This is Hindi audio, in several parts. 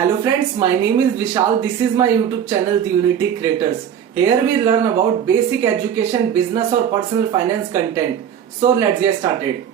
Hello friends, my name is Vishal. This is my YouTube channel, The Unity Creators. Here we learn about basic education, business or personal finance content. So let's get started.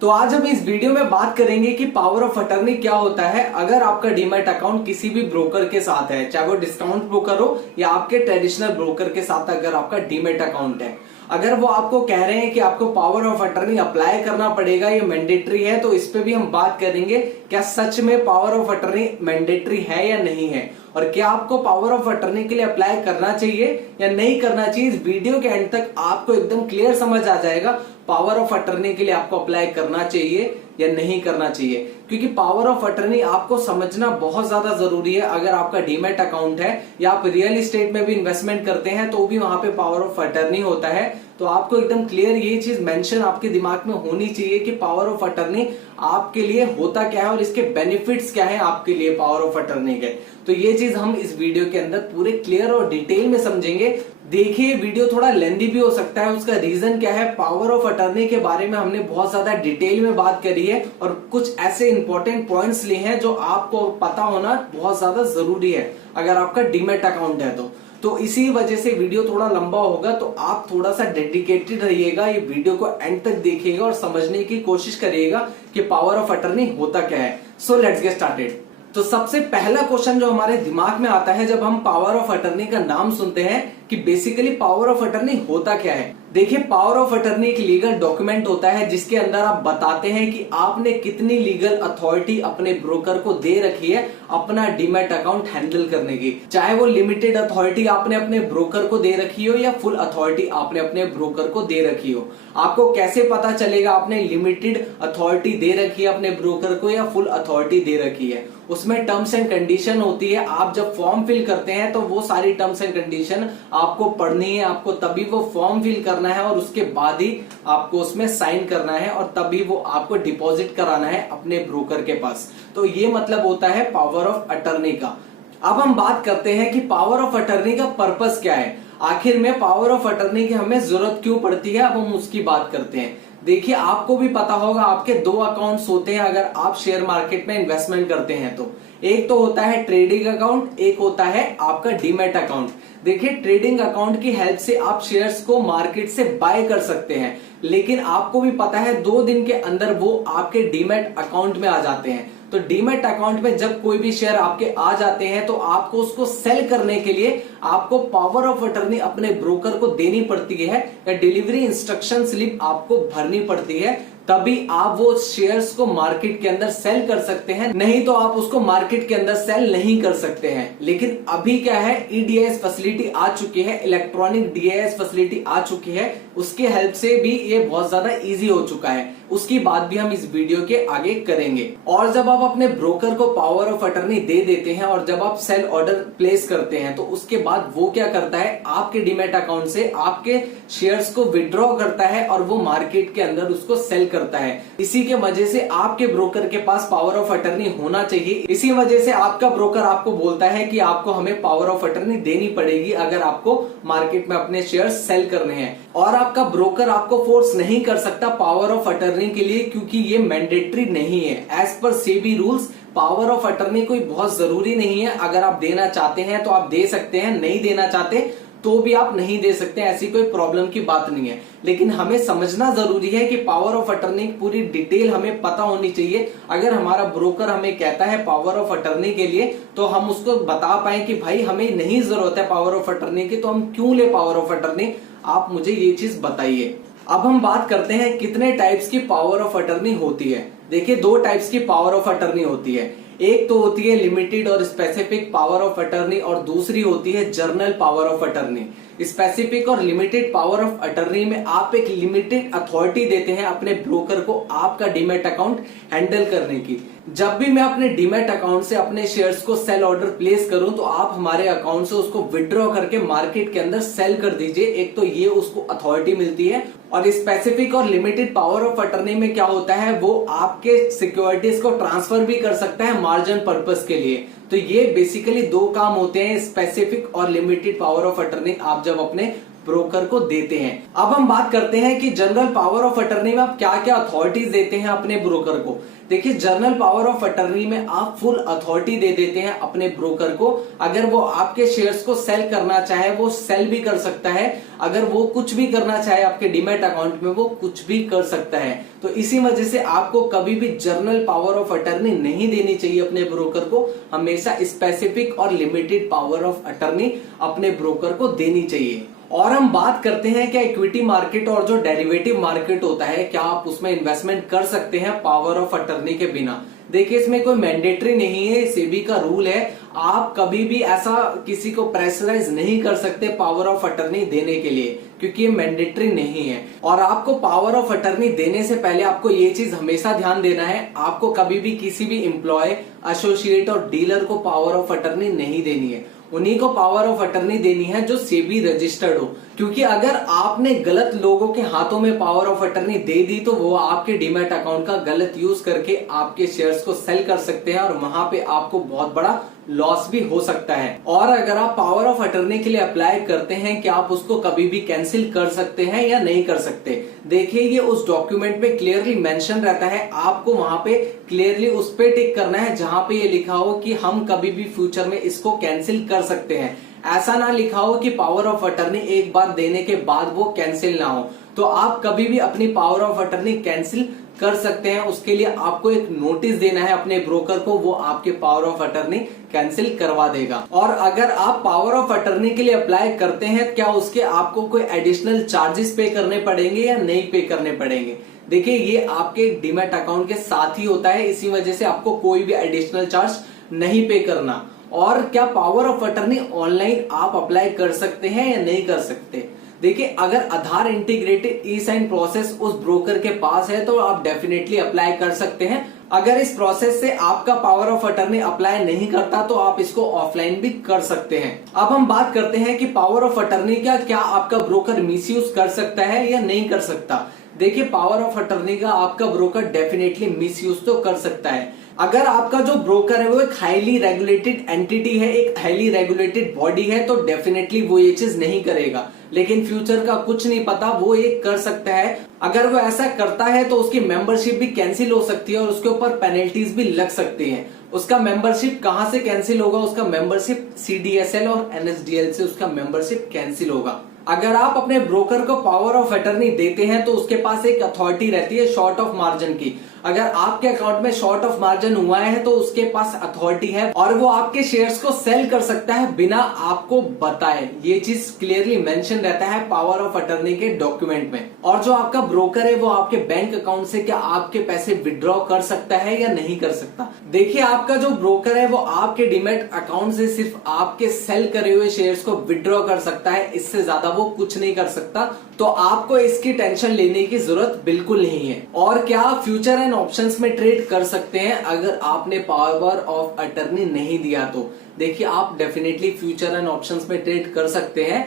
तो आज हम इस वीडियो में बात करेंगे कि पावर ऑफ अटर्नी क्या होता है अगर आपका डीमैट अकाउंट किसी भी ब्रोकर के साथ है, चाहे वो डिस्काउंट ब्रोकर हो या आपके ट्रेडिशनल ब्रोकर के साथ अगर आपका डीमैट अकाउंट है। अगर वो आपको कह रहे हैं कि आपको पावर ऑफ अटर्नी अप्लाई करना पड़ेगा, ये मैंडेटरी है, तो इस पे भी हम बात करेंगे क्या सच में पावर ऑफ अटर्नी मैंडेटरी है या नहीं है, और क्या आपको पावर ऑफ अटर्नी के लिए अप्लाई करना चाहिए या नहीं करना चाहिए। इस वीडियो के एंड तक आपको एकदम क्लियर समझ आ जाएगा पावर ऑफ अटर्नी के लिए आपको अप्लाई करना चाहिए या नहीं करना चाहिए, क्योंकि पावर ऑफ अटर्नी आपको समझना बहुत ज्यादा जरूरी है। अगर आपका डीमैट अकाउंट है या आप रियल एस्टेट में भी इन्वेस्टमेंट करते हैं तो भी वहां पे पावर ऑफ अटर्नी होता है, तो आपको एकदम क्लियर ये चीज मेंशन आपके दिमाग में होनी चाहिए कि पावर ऑफ अटर्नी आपके लिए होता क्या है और इसके बेनिफिट्स क्या है आपके लिए पावर ऑफ अटर्नी के। तो ये चीज हम इस वीडियो के अंदर पूरे क्लियर और डिटेल में समझेंगे। देखिए वीडियो थोड़ा लेंदी भी हो सकता है, उसका रीजन क्या है। पावर ऑफ अटर्नी के बारे में हमने बहुत ज्यादा डिटेल में बात करी है और कुछ ऐसे इंपॉर्टेंट पॉइंट्स लिए हैं जो आपको पता होना बहुत ज्यादा जरूरी है अगर आपका डीमैट अकाउंट है तो इसी वजह से वीडियो थोड़ा लंबा होगा, तो आप थोड़ा सा डेडिकेटेड रहिएगा, ये वीडियो को एंड तक देखिएगा और समझने की कोशिश करिएगा कि पावर ऑफ अटर्नी होता क्या है। So let's get started. तो सबसे पहला क्वेश्चन जो हमारे दिमाग में आता है जब हम पावर ऑफ अटर्नी का नाम सुनते हैं कि बेसिकली पावर ऑफ अटर्नी होता क्या है। देखिए, पावर ऑफ अटर्नी एक लीगल डॉक्यूमेंट होता है जिसके अंदर आप बताते हैं कि आपने कितनी लीगल अथॉरिटी अपने ब्रोकर को दे रखी है अपना डीमैट अकाउंट हैंडल करने की। चाहे वो लिमिटेड अथॉरिटी आपने अपने ब्रोकर को दे रखी हो या फुल अथॉरिटी आपने अपने ब्रोकर को दे रखी हो। आपको कैसे पता चलेगा आपने लिमिटेड अथॉरिटी दे रखी है अपने ब्रोकर को या फुल अथॉरिटी दे रखी है। उसमें टर्म्स एंड कंडीशन होती है। आप जब फॉर्म फिल करते हैं तो वो सारी टर्म्स एंड कंडीशन आपको पढ़नी है, आपको तभी वो फॉर्म फिल करना है और उसके बाद ही आपको उसमें साइन करना है और तभी वो आपको डिपॉजिट कराना है अपने ब्रोकर के पास। तो ये मतलब होता है पावर ऑफ अटर्नी का। अब हम बात करते हैं कि पावर ऑफ अटर्नी का पर्पस क्या है, आखिर में पावर ऑफ अटर्नी की हमें जरूरत क्यों पड़ती है। अब हम उसकी बात करते हैं। देखिए, आपको भी पता होगा आपके दो अकाउंट्स होते हैं अगर आप शेयर मार्केट में इन्वेस्टमेंट करते हैं तो। एक तो होता है ट्रेडिंग अकाउंट, एक होता है आपका डीमैट अकाउंट। देखिए, ट्रेडिंग अकाउंट की हेल्प से आप शेयर्स को मार्केट से बाय कर सकते हैं, लेकिन आपको भी पता है 2 दिन के अंदर वो आपके डीमैट अकाउंट में आ जाते हैं। तो डीमैट अकाउंट में जब कोई भी शेयर आपके आ जाते हैं तो आपको उसको सेल करने के लिए आपको पावर ऑफ अटर्नी अपने ब्रोकर को देनी पड़ती है या डिलीवरी इंस्ट्रक्शन स्लिप आपको भरनी पड़ती है, तभी आप वो शेयर्स को मार्केट के अंदर सेल कर सकते हैं, नहीं तो आप उसको मार्केट के अंदर सेल नहीं कर सकते हैं। लेकिन अभी क्या है, ईडीएस फैसिलिटी आ चुकी है, इलेक्ट्रॉनिक डीएस फैसिलिटी आ चुकी है, उसके हेल्प से भी ये बहुत ज्यादा इजी हो चुका है। उसकी बात भी हम इस वीडियो के आगे करेंगे। और जब आप अपने ब्रोकर को पावर ऑफ अटर्नी दे देते हैं और जब आप सेल ऑर्डर प्लेस करते हैं तो उसके बाद वो क्या करता है, आपके डीमैट अकाउंट से आपके शेयर्स को विड्रॉ करता है और वो मार्केट के अंदर उसको सेल करता है। इसी के वजह से आपके ब्रोकर के पास पावर ऑफ अटर्नी होना चाहिए। इसी वजह से आपका ब्रोकर आपको बोलता है कि आपको हमें पावर ऑफ अटर्नी देनी पड़ेगी अगर आपको मार्केट में अपने शेयर्स सेल करने हैं। और आपका ब्रोकर आपको फोर्स नहीं कर सकता पावर ऑफ अटर्नी के लिए, क्योंकि ये मैंडेटरी नहीं है। As per SEBI rules power of attorney कोई बहुत जरूरी नहीं है। अगर आप देना चाहते हैं तो आप दे सकते हैं, नहीं देना चाहते तो भी आप नहीं दे सकते, ऐसी कोई प्रॉब्लम की बात नहीं है। लेकिन हमें समझना जरूरी है कि पावर ऑफ अटर्नी की पूरी डिटेल हमें पता होनी चाहिए। अगर हमारा ब्रोकर हमें कहता है पावर ऑफ अटर्नी के लिए तो हम उसको बता पाए कि भाई हमें नहीं जरूरत है पावर ऑफ अटर्नी की, तो हम क्यों ले पावर ऑफ अटर्नी, आप मुझे ये चीज बताइए। अब हम बात करते हैं कितने टाइप्स की पावर ऑफ अटर्नी होती है। देखिए, 2 टाइप्स की पावर ऑफ अटर्नी होती है। एक तो होती है लिमिटेड और स्पेसिफिक पावर ऑफ अटर्नी और दूसरी होती है journal power of attorney. Specific और लिमिटेड पावर ऑफ अटर्नी में आप एक लिमिटेड अथॉरिटी देते हैं अपने ब्रोकर को आपका डीमैट अकाउंट हैंडल करने की। जब भी मैं अपने डीमैट अकाउंट से अपने शेयर्स को सेल ऑर्डर प्लेस करूं तो आप हमारे अकाउंट से उसको विड्रॉ करके मार्केट के अंदर सेल कर दीजिए। एक तो ये उसको अथॉरिटी मिलती है, और स्पेसिफिक और लिमिटेड पावर ऑफ अटर्नी में क्या होता है, वो आपके सिक्योरिटीज को ट्रांसफर भी कर सकता है मार्जिन पर्पस के लिए। तो ये बेसिकली 2 काम होते हैं, स्पेसिफिक और लिमिटेड पावर ऑफ अटर्नी आप जब अपने ब्रोकर को देते हैं। अब हम बात करते हैं कि जनरल पावर ऑफ अटर्नी में आप क्या क्या अथॉरिटीज देते हैं अपने ब्रोकर को। देखिए, जनरल पावर ऑफ अटर्नी में आप फुल अथॉरिटी दे देते हैं अपने ब्रोकर को। अगर वो आपके शेयर्स को सेल करना चाहे वो सेल भी कर सकता है, अगर वो कुछ भी करना चाहे आपके डीमैट अकाउंट में वो कुछ भी कर सकता है। तो इसी वजह से आपको कभी भी जनरल पावर ऑफ अटर्नी नहीं देनी चाहिए अपने ब्रोकर को, हमेशा स्पेसिफिक और लिमिटेड पावर ऑफ अटर्नी अपने ब्रोकर को देनी चाहिए। और हम बात करते हैं क्या इक्विटी मार्केट और जो डेरिवेटिव मार्केट होता है, क्या आप उसमें इन्वेस्टमेंट कर सकते हैं पावर ऑफ अटर्नी के बिना। देखिए, इसमें कोई मैंडेटरी नहीं है, सेबी का रूल है, आप कभी भी ऐसा किसी को प्रेशराइज नहीं कर सकते पावर ऑफ अटर्नी देने के लिए, क्योंकि ये मैंडेटरी नहीं है। और आपको पावर ऑफ अटर्नी देने से पहले आपको ये चीज हमेशा ध्यान देना है, आपको कभी भी किसी भी एम्प्लॉय, एसोसिएट और डीलर को पावर ऑफ अटर्नी नहीं देनी है। उन्हीं को पावर ऑफ अटर्नी देनी है जो सेबी रजिस्टर्ड हो, क्योंकि अगर आपने गलत लोगों के हाथों में पावर ऑफ अटर्नी दे दी तो वो आपके डीमैट अकाउंट का गलत यूज करके आपके शेयर्स को सेल कर सकते हैं और वहां पे आपको बहुत बड़ा लॉस भी हो सकता है। और अगर आप पावर ऑफ अटर्नी के लिए अप्लाई करते हैं कि आप उसको कभी भी कैंसिल कर सकते हैं या नहीं कर सकते। देखिए, ये उस डॉक्यूमेंट पे क्लियरली मेंशन रहता है, आपको वहां पे क्लियरली उस पे टिक करना है जहां पे ये लिखा हो कि हम कभी भी फ्यूचर में इसको कैंसिल कर सकते हैं। ऐसा ना लिखा हो कि पावर ऑफ अटर्नी एक बार देने के बाद वो कैंसिल ना हो। तो आप कभी भी अपनी पावर ऑफ अटर्नी कैंसिल कर सकते हैं, उसके लिए आपको एक नोटिस देना है अपने ब्रोकर को, वो आपके पावर ऑफ अटर्नी कैंसिल करवा देगा। और अगर आप पावर ऑफ अटर्नी के लिए अप्लाई करते हैं, क्या उसके आपको कोई एडिशनल चार्जेस पे करने पड़ेंगे या नहीं पे करने पड़ेंगे। देखिए, ये आपके डीमैट अकाउंट के साथ ही होता है, इसी वजह से आपको कोई भी एडिशनल चार्ज नहीं पे करना। और क्या पावर ऑफ अटर्नी ऑनलाइन आप अप्लाई कर सकते हैं या नहीं कर सकते। देखिए, अगर आधार इंटीग्रेटेड ई साइन प्रोसेस उस ब्रोकर के पास है तो आप डेफिनेटली अप्लाई कर सकते हैं। अगर इस प्रोसेस से आपका पावर ऑफ अटर्नी अप्लाई नहीं करता तो आप इसको ऑफलाइन भी कर सकते हैं। अब हम बात करते हैं कि पावर ऑफ अटर्नी का क्या आपका ब्रोकर मिसयूज कर सकता है या नहीं कर सकता। देखिए, पावर ऑफ अटर्नी का आपका ब्रोकर डेफिनेटली मिसयूज तो कर सकता है। अगर आपका जो ब्रोकर है वो एक हाईली रेगुलेटेड एंटिटी है, एक हाईली रेगुलेटेड बॉडी है, तो डेफिनेटली वो ये चीज नहीं करेगा। लेकिन फ्यूचर का कुछ नहीं पता, वो एक कर सकता है। अगर वो ऐसा करता है तो उसकी मेंबरशिप भी कैंसिल हो सकती है और उसके ऊपर पेनल्टीज भी लग सकती हैं। उसका मेंबरशिप कहां से कैंसिल होगा, उसका मेंबरशिप सीडीएसएल और एनएसडीएल से उसका मेंबरशिप कैंसिल होगा। अगर आप अपने ब्रोकर को पावर ऑफ अटर्नी देते हैं तो उसके पास एक अथॉरिटी रहती है शॉर्ट ऑफ मार्जिन की। अगर आपके अकाउंट में शॉर्ट ऑफ मार्जिन हुआ है तो उसके पास अथॉरिटी है और वो आपके शेयर्स को सेल कर सकता है बिना आपको बताए। ये चीज क्लियरली मेंशन रहता है पावर ऑफ अटर्नी के डॉक्यूमेंट में। और जो आपका ब्रोकर है वो आपके बैंक अकाउंट से क्या आपके पैसे विड्रॉ कर सकता है या नहीं कर सकता। देखिए, आपका जो ब्रोकर है वो आपके डीमैट अकाउंट से सिर्फ आपके सेल करे हुए शेयर्स को विड्रॉ कर सकता है, इससे ज्यादा वो कुछ नहीं कर सकता। तो आपको इसकी टेंशन लेने की जरूरत बिल्कुल नहीं है। और क्या आप फ्यूचर एंड ऑप्शंस में ट्रेड कर सकते हैं अगर आपने पावर ऑफ अटर्नी नहीं दिया तो। देखिए, आप डेफिनेटली फ्यूचर एंड ऑप्शंस में ट्रेड कर सकते हैं,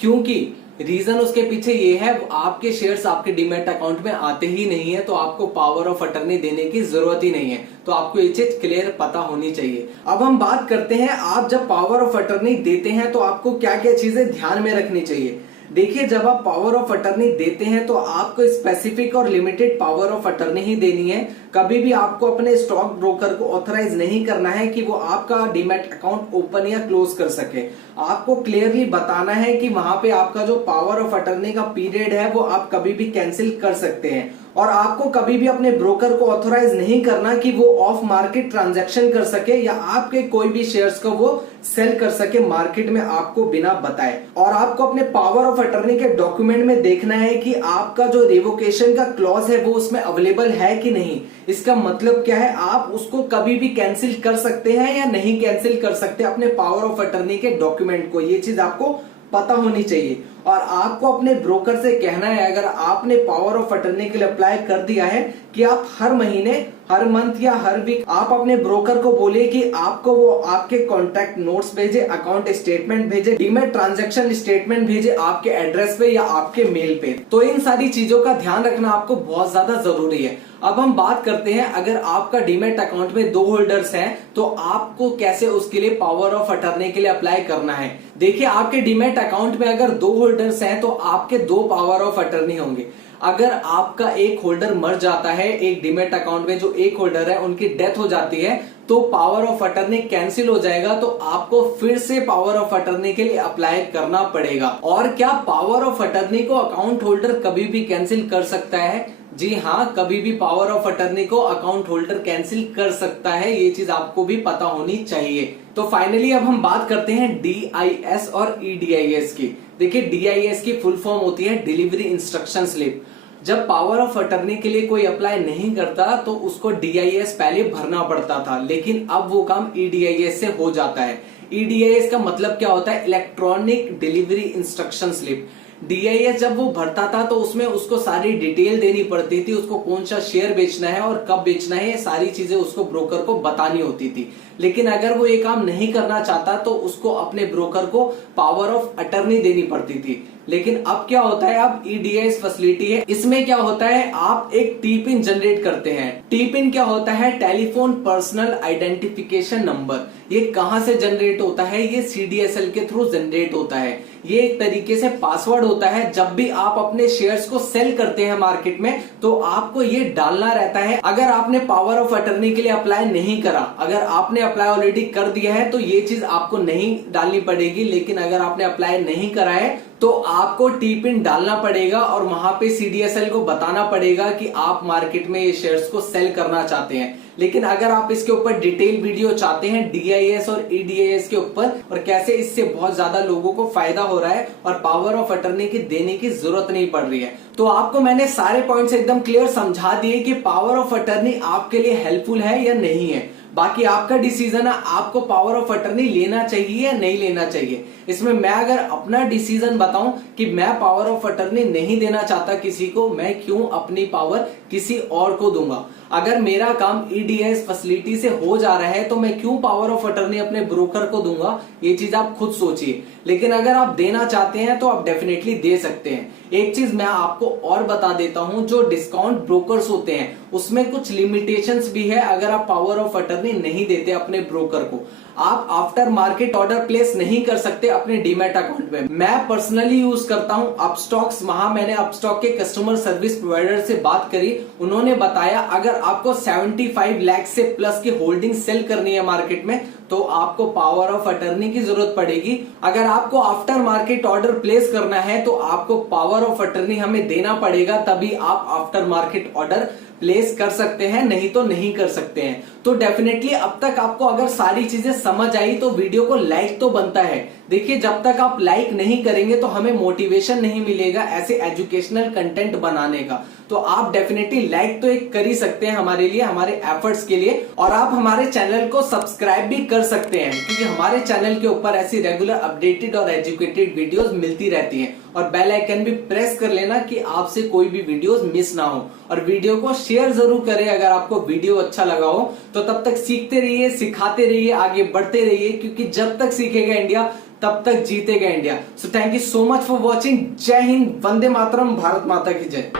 क्योंकि रीजन उसके पीछे ये है आपके शेयर्स आपके डीमैट अकाउंट में आते ही नहीं है, तो आपको पावर ऑफ अटर्नी देने की जरूरत ही नहीं है। तो आपको ये चीज क्लियर पता होनी चाहिए। अब हम बात करते हैं, आप जब पावर ऑफ अटर्नी देते हैं तो आपको क्या क्या चीजें ध्यान में रखनी चाहिए। देखिए, जब आप पावर ऑफ अटर्नी देते हैं तो आपको स्पेसिफिक और लिमिटेड पावर ऑफ अटर्नी ही देनी है। कभी भी आपको अपने स्टॉक ब्रोकर को ऑथराइज नहीं करना है कि वो आपका डीमैट अकाउंट ओपन या क्लोज कर सके। आपको क्लियरली बताना है कि वहां पे आपका जो पावर ऑफ अटर्नी का पीरियड है वो आप कभी भी कैंसिल कर सकते हैं। और आपको कभी भी अपने ब्रोकर को ऑथराइज नहीं करना कि वो ऑफ मार्केट ट्रांजैक्शन कर सके या आपके कोई भी शेयर्स को वो सेल कर सके मार्केट में आपको बिना बताए। और आपको अपने पावर ऑफ अटर्नी के डॉक्यूमेंट में देखना है कि आपका जो रिवोकेशन का क्लॉज है वो उसमें अवेलेबल है कि नहीं। इसका मतलब क्या है, आप उसको कभी भी कैंसिल कर सकते हैं या नहीं कैंसिल कर सकते अपने पावर ऑफ अटर्नी के डॉक्यूमेंट को। ये चीज आपको पता होनी चाहिए। और आपको अपने ब्रोकर से कहना है, अगर आपने पावर ऑफ अटर्नी के लिए अप्लाई कर दिया है, कि आप हर महीने, हर मंथ या हर वीक आप अपने ब्रोकर को बोले कि आपको वो आपके कॉन्ट्रैक्ट नोट्स भेजे, अकाउंट स्टेटमेंट भेजे, डीमैट ट्रांजैक्शन स्टेटमेंट भेजे आपके एड्रेस पे या आपके मेल पे। तो इन सारी चीजों का ध्यान रखना आपको बहुत ज्यादा जरूरी है। अब हम बात करते हैं, अगर आपका डीमैट अकाउंट में 2 होल्डर्स हैं तो आपको कैसे उसके लिए पावर ऑफ अटर्नी के लिए अप्लाई करना है। देखिए, आपके डीमैट अकाउंट में अगर 2 होल्डर्स हैं तो आपके 2 पावर ऑफ अटर्नी होंगे। अगर आपका एक होल्डर मर जाता है, एक डीमैट अकाउंट में जो एक होल्डर है उनकी डेथ हो जाती है, तो पावर ऑफ अटर्नी कैंसिल हो जाएगा, तो आपको फिर से पावर ऑफ अटर्नी के लिए अप्लाई करना पड़ेगा। और क्या पावर ऑफ अटर्नी को अकाउंट होल्डर कभी भी कैंसिल कर सकता है? जी हाँ, कभी भी पावर ऑफ अटर्नी को अकाउंट होल्डर कैंसिल कर सकता है, ये चीज आपको भी पता होनी चाहिए। तो फाइनली अब हम बात करते हैं DIS और EDIS की। देखिए, DIS की फुल फॉर्म होती है डिलीवरी इंस्ट्रक्शन स्लिप। जब पावर ऑफ अटर्नी के लिए कोई अप्लाई नहीं करता तो उसको DIS पहले भरना पड़ता था, लेकिन अब वो काम EDIS से हो जाता है। EDIS का मतलब क्या होता है? Electronic delivery instruction slip. DIS जब वो भरता था तो उसमें उसको सारी डिटेल देनी पड़ती थी, उसको कौन सा शेयर बेचना है और कब बेचना है, ये सारी चीजें उसको ब्रोकर को बतानी होती थी। लेकिन अगर वो ये काम नहीं करना चाहता तो उसको अपने ब्रोकर को पावर ऑफ अटर्नी देनी पड़ती थी। लेकिन अब क्या होता है, अब EDIS फैसिलिटी है, इसमें क्या होता है, आप एक टी पिन जनरेट करते हैं। टी पिन क्या होता है? Telephone personal identification number. ये कहां से जनरेट होता है? ये CDSL के थ्रू जनरेट होता है। ये एक तरीके से पासवर्ड होता है। जब भी आप अपने शेयर्स को सेल करते हैं मार्केट में तो आपको ये डालना रहता है। अगर आपने पावर ऑफ अटर्नी के लिए अप्लाई नहीं करा, अगर आपने अप्लाई ऑलरेडी कर दिया है तो ये चीज आपको नहीं डालनी पड़ेगी, लेकिन अगर आपने अप्लाई नहीं करा है तो आपको टी पिन डालना पड़ेगा और वहां पे CDSL को बताना पड़ेगा कि आप मार्केट में ये शेयर्स को सेल करना चाहते हैं। लेकिन अगर आप इसके ऊपर डिटेल वीडियो चाहते हैं DIS और EDIS के ऊपर और कैसे इससे बहुत ज्यादा लोगों को फायदा हो रहा है और पावर ऑफ अटर्नी की देने की जरूरत नहीं पड़ रही है, तो आपको मैंने सारे पॉइंट्स एकदम क्लियर समझा दिए कि पावर ऑफ अटर्नी आपके लिए हेल्पफुल है या नहीं है। बाकी आपका डिसीजन है, आपको पावर ऑफ अटर्नी लेना चाहिए या नहीं लेना चाहिए। इसमें मैं अगर अपना डिसीजन बताऊं कि मैं पावर ऑफ अटर्नी नहीं देना चाहता किसी को, मैं क्यों अपनी पावर किसी और को दूंगा। अगर मेरा काम EDIS फैसिलिटी से हो जा रहा है तो मैं क्यों पावर ऑफ अटर्नी अपने ब्रोकर को दूंगा, ये चीज आप खुद सोचिए। लेकिन अगर आप देना चाहते हैं तो आप डेफिनेटली दे सकते हैं। एक चीज मैं आपको और बता देता हूं, जो डिस्काउंट ब्रोकर्स होते हैं उसमें कुछ लिमिटेशंस भी है। अगर आप पावर ऑफ अटर्नी नहीं देते अपने ब्रोकर को, आप आफ्टर मार्केट ऑर्डर प्लेस नहीं कर सकते अपने डीमैट अकाउंट में। मैं पर्सनली यूज करता हूं अपस्टॉक्स। वहां मैंने अपस्टॉक के कस्टमर सर्विस प्रोवाइडर से बात करी, उन्होंने बताया अगर आपको 75 लाख से प्लस की होल्डिंग सेल करनी है मार्केट में तो आपको पावर ऑफ अटर्नी की जरूरत पड़ेगी। अगर आपको आफ्टर मार्केट ऑर्डर प्लेस करना है तो आपको पावर ऑफ अटर्नी हमें देना पड़ेगा, तभी आप आफ्टर मार्केट ऑर्डर प्लेस कर सकते हैं, नहीं तो नहीं कर सकते हैं। तो डेफिनेटली अब तक आपको अगर सारी चीजें समझ आई तो वीडियो को लाइक तो बनता है। देखिए, जब तक आप लाइक नहीं करेंगे तो हमें मोटिवेशन नहीं मिलेगा ऐसे एजुकेशनल कंटेंट बनाने का। तो आप डेफिनेटली लाइक तो एक कर ही सकते हैं हमारे लिए, हमारे एफर्ट्स के लिए। और आप हमारे चैनल को सब्सक्राइब भी कर सकते हैं, क्योंकि हमारे चैनल के ऊपर ऐसी रेगुलर अपडेटेड और एजुकेटेड वीडियोस मिलती रहती हैं। और बेल आइकन भी प्रेस कर लेना कि आपसे कोई भी वीडियोस मिस ना हो। और वीडियो को शेयर जरूर करें अगर आपको वीडियो अच्छा लगा हो। तो तब तक सीखते रहिए, सिखाते रहिए, आगे बढ़ते रहिए, क्योंकि जब तक सीखेगा इंडिया तब तक जीतेगा India. So thank you so much for watching. जय हिंद, वंदे मातरम, भारत माता की जय।